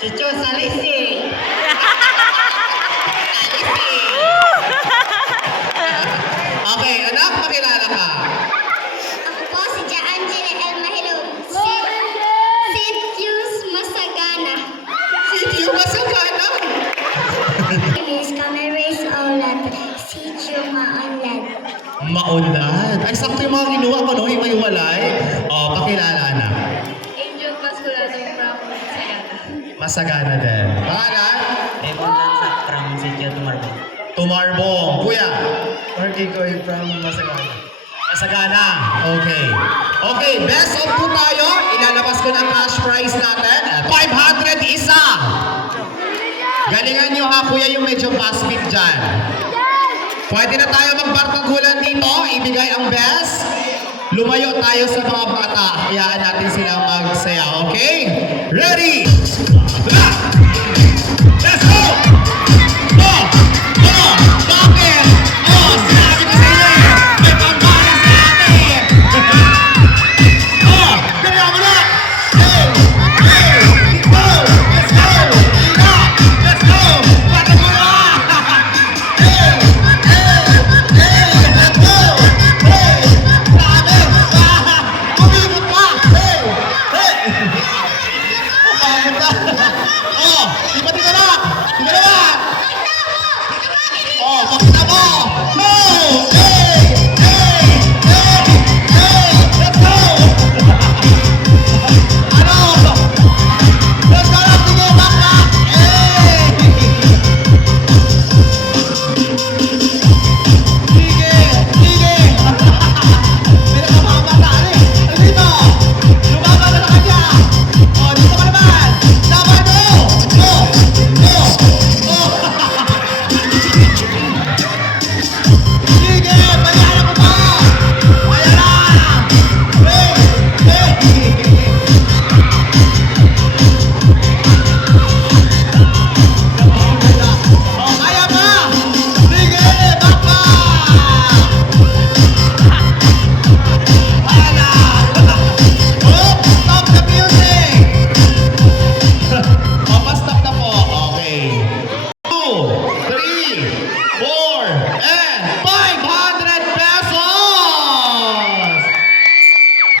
Chicho Salisi. Okay, anak, pakilala ka. Ako po si Angela El Mahilog. Sitius Masagana. Sityo Masagana. Miss Cameras Olat. Sitio Maonlad. Maunlad. Ay, sakto yung mga kinuha ko, no? Hiwalay. O, pakilala na. Angel Pasculado from Sayata. Masagana din. Pangalan? Ebon Lansak from Sitio Tumarbo. Tumarbong. Kuya? Marky Koy from Masagana. Masagana. Okay. Okay, best of 2 tayo. Ilalabas ko ng cash prize natin. 500 isa. Galingan nyo ha, kuya, yung medyo fast speed dyan. Pwede na tayo magbartagulan dito. Ibigay ang best. Lumayo tayo sa mga bata. Hayaan natin silang magsaya. Okay? Ready? Let's